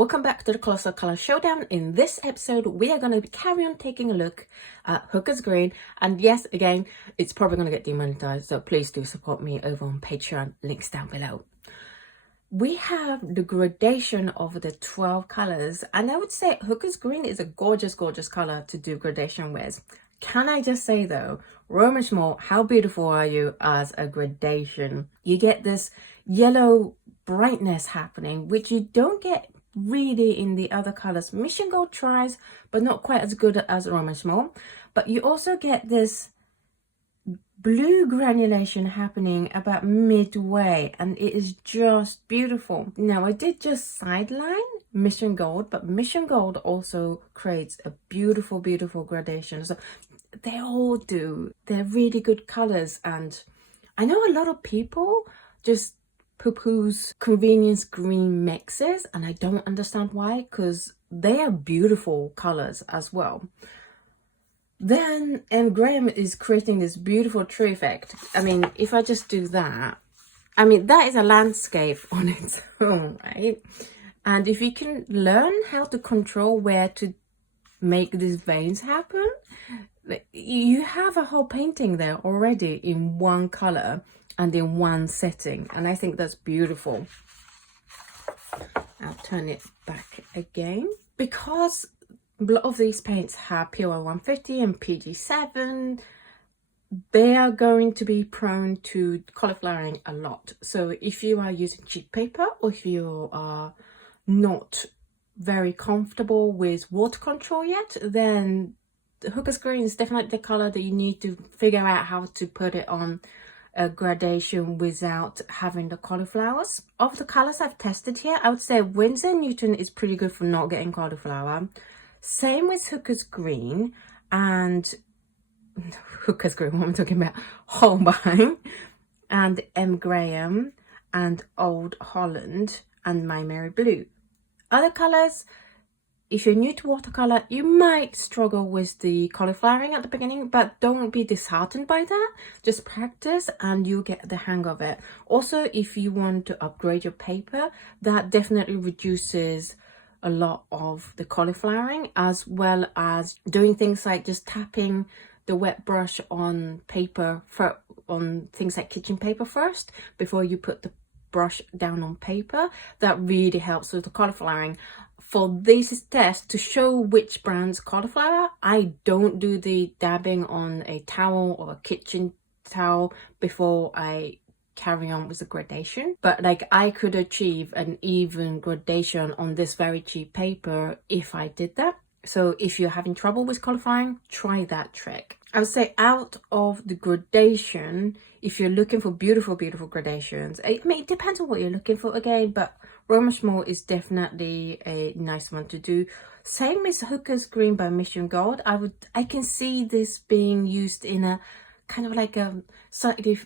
Welcome back to the Colossal Color Showdown. In this episode, we are going to carry on taking a look at Hookers Green. And yes, again, it's probably going to get demonetized, so please do support me over on Patreon. Links down below. We have the gradation of the 12 colors, and I would say Hookers Green is a gorgeous, gorgeous color to do gradation with. Can I just say though, Roman Szmal, how beautiful are you as a gradation? You get this yellow brightness happening, which you don't get really in the other colors. Mission Gold tries, but not quite as good as Roman Szmal. But you also get this blue granulation happening about midway, and it is just beautiful. Now I did just sideline Mission Gold, but Mission Gold also creates a beautiful, beautiful gradation. So they all do. They're really good colors, and I know a lot of people just poo-poos convenience green mixes, and I don't understand why, because they are beautiful colors as well. Then Graham is creating this beautiful tree effect. I mean, if I just do that, I mean, that is a landscape on its own, right? And if you can learn how to control where to make these veins happen, you have a whole painting there already in one color and in one setting, and I think that's beautiful. I'll turn it back again. Because a lot of these paints have POR 150 and PG7, they are going to be prone to cauliflowering a lot. So if you are using cheap paper, or if you are not very comfortable with water control yet, then the Hookers Green is definitely the color that you need to figure out how to put it on a gradation without having the cauliflowers. Of the colors I've tested here, I would say Winsor Newton is pretty good for not getting cauliflower. Same with Hookers Green and Hookers Green, what am I talking about? Holbein and M. Graham and Old Holland and MaimeriBlue. Other colors, if you're new to watercolor, you might struggle with the cauliflowering at the beginning, but don't be disheartened by that. Just practice and you'll get the hang of it. Also, if you want to upgrade your paper, that definitely reduces a lot of the cauliflowering, as well as doing things like just tapping the wet brush on paper, on things like kitchen paper first, before you put the brush down on paper. That really helps with the cauliflowering. For this test, to show which brand's cauliflower, I don't do the dabbing on a towel or a kitchen towel before I carry on with the gradation. But like, I could achieve an even gradation on this very cheap paper if I did that. So if you're having trouble with cauliflowering, try that trick. I would say out of the gradation, if you're looking for beautiful, beautiful gradations, it depends on what you're looking for again, but Roman Szmal is definitely a nice one to do. Same as Hookers Green by Mission Gold. I can see this being used in a kind of like a slightly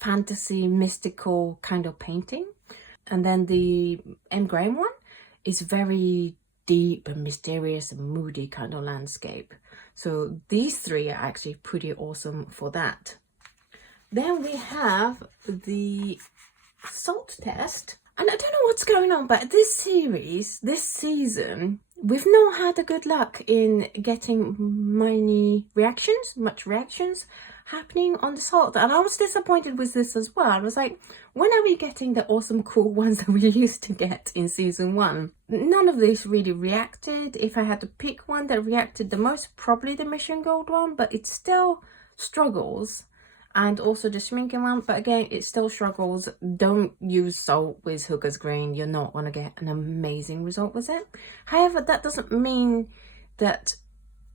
fantasy, mystical kind of painting. And then the M. Graham one is very deep and mysterious and moody kind of landscape. So these three are actually pretty awesome for that. Then we have the salt test. And I don't know what's going on, but this series, this season, we've not had a good luck in getting much reactions happening on the salt. And I was disappointed with this as well. I was like, when are we getting the awesome, cool ones that we used to get in season 1? None of these really reacted. If I had to pick one that reacted the most, probably the Mission Gold one, but it still struggles. And also the Schmincke one, but again, it still struggles. Don't use salt with Hookers Green. You're not going to get an amazing result with it. However, that doesn't mean that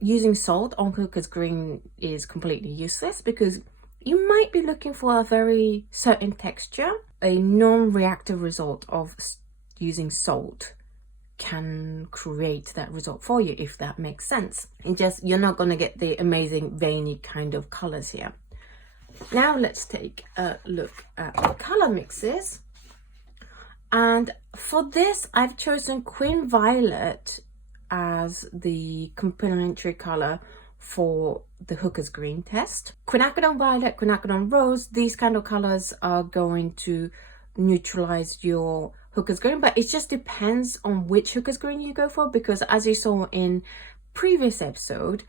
using salt on Hookers Green is completely useless, because you might be looking for a very certain texture. A non-reactive result of using salt can create that result for you, if that makes sense. And just, you're not going to get the amazing veiny kind of colors here. Now let's take a look at the color mixes. And for this, I've chosen Queen Violet as the complementary color for the Hookers Green test. Quinacridone Violet, Quinacridone Rose, these kind of colors are going to neutralize your Hookers Green, but it just depends on which Hookers Green you go for, because as you saw in previous episode,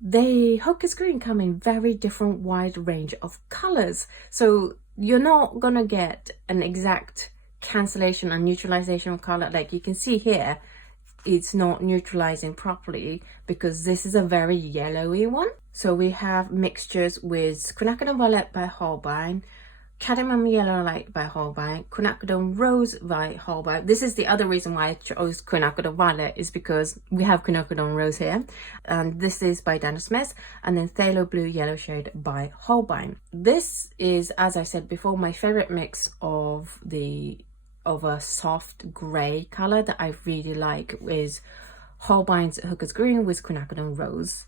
the Hookers Green come in very different wide range of colors, so you're not gonna get an exact cancellation and neutralization of color. Like you can see here, it's not neutralizing properly because this is a very yellowy one. So we have mixtures with Quinacridone Violet by Holbein, Cadmium Yellow Light by Holbein, Quinacridone Rose by Holbein. This is the other reason why I chose Quinacridone Violet, is because we have Quinacridone Rose here, and this is by Daniel Smith, and then Phthalo Blue Yellow Shade by Holbein. This is, as I said before, my favorite mix of a soft grey color that I really like is Holbein's Hookers Green with Quinacridone Rose.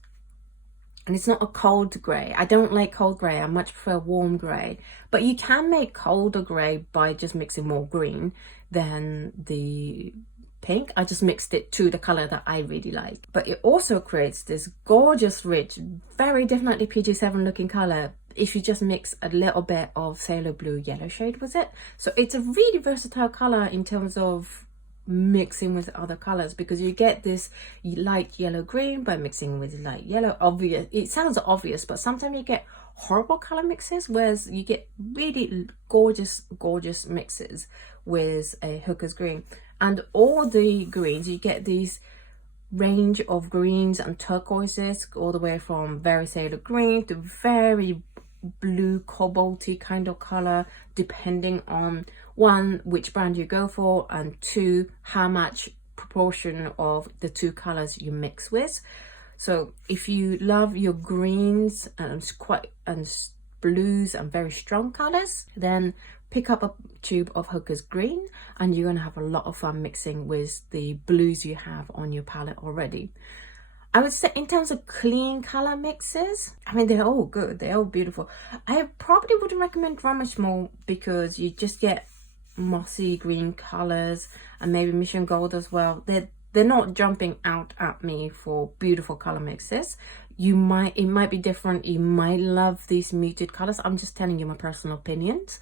And it's not a cold grey. I don't like cold grey. I much prefer warm grey. But you can make colder grey by just mixing more green than the pink. I just mixed it to the color that I really like. But it also creates this gorgeous, rich, very definitely PG7 looking color if you just mix a little bit of Phthalo Blue Yellow Shade with it. So it's a really versatile color in terms of mixing with other colors, because you get this light yellow green by mixing with light yellow. Obvious, it sounds obvious, but sometimes you get horrible color mixes, whereas you get really gorgeous mixes with a Hookers Green. And all the greens, you get these range of greens and turquoises, all the way from very Phthalo green to very blue cobalty kind of color, depending on one, which brand you go for, and two, how much proportion of the two colors you mix with. So if you love your greens and blues and very strong colors, then pick up a tube of Hookers Green and you're gonna have a lot of fun mixing with the blues you have on your palette already. I would say in terms of clean color mixes, I mean, they're all good, they're all beautiful. I probably wouldn't recommend Szmal because you just get mossy green colors, and maybe Mission Gold as well. They're not jumping out at me for beautiful color mixes. It might be different. You might love these muted colors. I'm just telling you my personal opinions.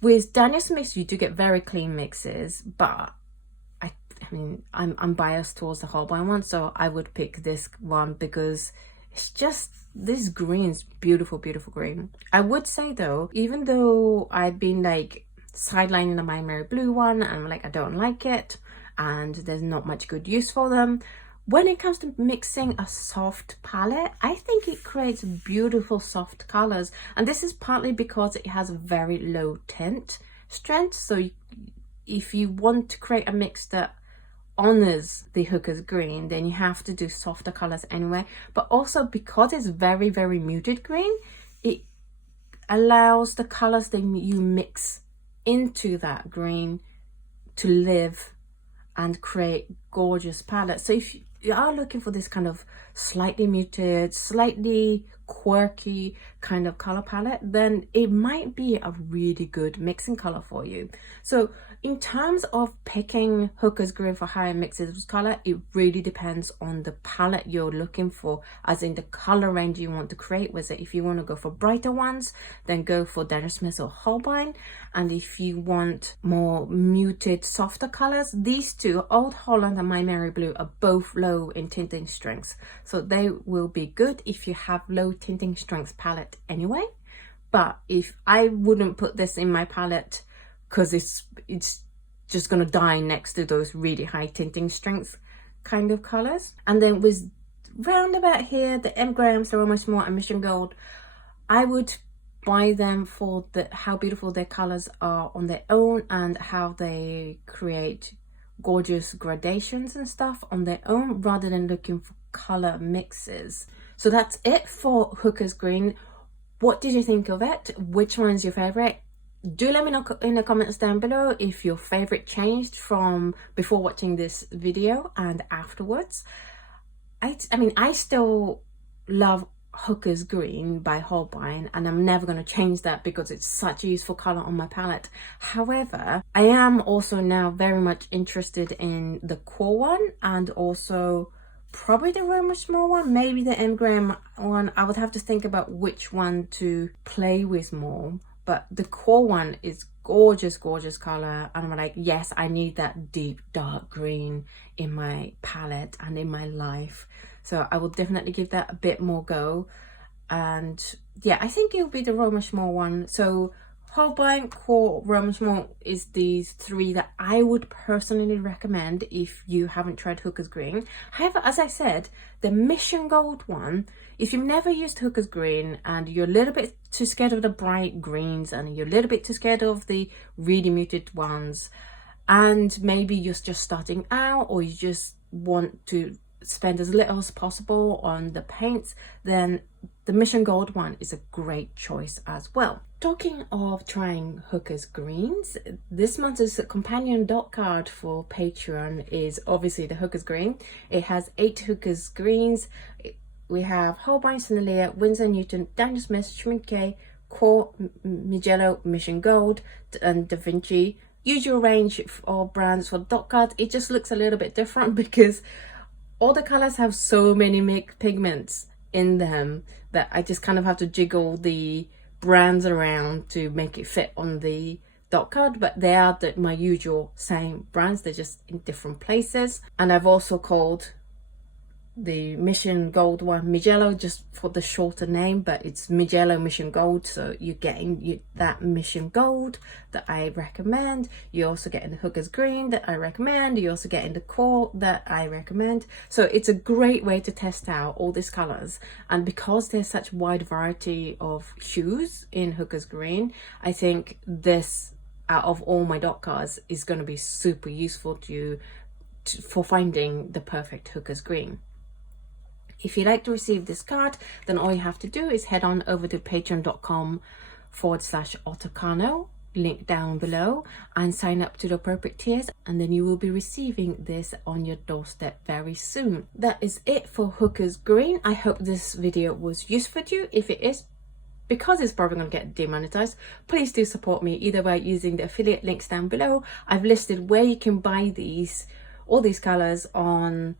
With Daniel Smith, you do get very clean mixes, but I mean, I'm biased towards the Holbein one, so I would pick this one because it's just, this green's beautiful green. I would say though, even though I've been like sidelining the MaimeriBlue one and I'm like, I don't like it and there's not much good use for them, when it comes to mixing a soft palette, I think it creates beautiful soft colors. And this is partly because it has a very low tint strength. So if you want to create a mix that honors the Hookers Green, then you have to do softer colors anyway. But also because it's very muted green, it allows the colors that you mix into that green to live and create gorgeous palettes. So if you are looking for this kind of slightly muted, slightly quirky kind of color palette, then it might be a really good mixing color for you. So in terms of picking Hookers Green for higher mixes of color, it really depends on the palette you're looking for, as in the color range you want to create with it. If you want to go for brighter ones, then go for Daniel Smith or Holbein. And if you want more muted, softer colors, these two, Old Holland and MaimeriBlue, are both low in tinting strengths. So they will be good if you have low tinting strengths palette anyway. But if I wouldn't put this in my palette because it's just gonna die next to those really high tinting strength kind of colors. And then with round about here, the M Grahams, the Szmal and Mission Gold, I would buy them for how beautiful their colors are on their own and how they create gorgeous gradations and stuff on their own, rather than looking for color mixes. So that's it for Hookers Green. What did you think of it? Which one's your favorite? Do let me know in the comments down below if your favorite changed from before watching this video and afterwards. I mean, I still love Hookers Green by Holbein, and I'm never going to change that because it's such a useful color on my palette. However, I am also now very much interested in the QoR one, and also probably the Szmal one, maybe the M Graham one. I would have to think about which one to play with more. But the QoR one is gorgeous, gorgeous color, and I'm like, yes, I need that deep dark green in my palette and in my life. So I will definitely give that a bit more go. And yeah, I think it'll be the Roma Szmal one. So Holbein, QoR, Roma Szmal is these three that I would personally recommend if you haven't tried Hookers Green. However, as I said, the Mission Gold one, if you've never used Hookers Green and you're a little bit too scared of the bright greens and you're a little bit too scared of the really muted ones, and maybe you're just starting out or you just want to spend as little as possible on the paints, then the Mission Gold one is a great choice as well. Talking of trying Hookers Greens, this month's companion dot card for Patreon is obviously the Hookers Green. It has 8 Hookers Greens. We have Holbein, Sennelier, Winsor, Newton, Daniel Smith, Schmincke, QoR, Mugello, Mission Gold, and Da Vinci. Usual range of brands for dot card. It just looks a little bit different because all the colors have so many mixed pigments in them that I just kind of have to jiggle the brands around to make it fit on the dot card, but they are my usual same brands, they're just in different places. And I've also called the Mission Gold one Mugello just for the shorter name, but it's Mugello Mission Gold, so you're getting that Mission Gold that I recommend. You're also getting the Hookers Green that I recommend. You're also getting the QoR that I recommend. So it's a great way to test out all these colors, and because there's such wide variety of hues in Hookers Green, I think this, out of all my dot cards, is going to be super useful to you for finding the perfect Hookers Green. If you'd like to receive this card, then all you have to do is head on over to patreon.com/AutoCano, link down below, and sign up to the appropriate tiers, and then you will be receiving this on your doorstep very soon. That is it for Hookers Green. I hope this video was useful to you. If it is, because it's probably going to get demonetized, please do support me either by using the affiliate links down below. I've listed where you can buy all these colors on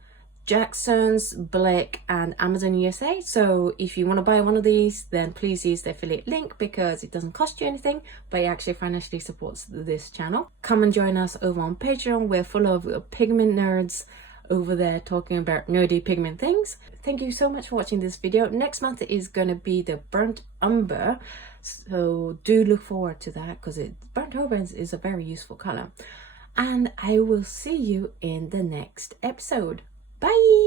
Jackson's, Blick, and Amazon USA. So if you want to buy one of these, then please use the affiliate link because it doesn't cost you anything, but it actually financially supports this channel. Come and join us over on Patreon. We're full of pigment nerds over there talking about nerdy pigment things. Thank you so much for watching this video. Next month is going to be the Burnt Umber, so do look forward to that because Burnt Umber is a very useful color. And I will see you in the next episode. Bye!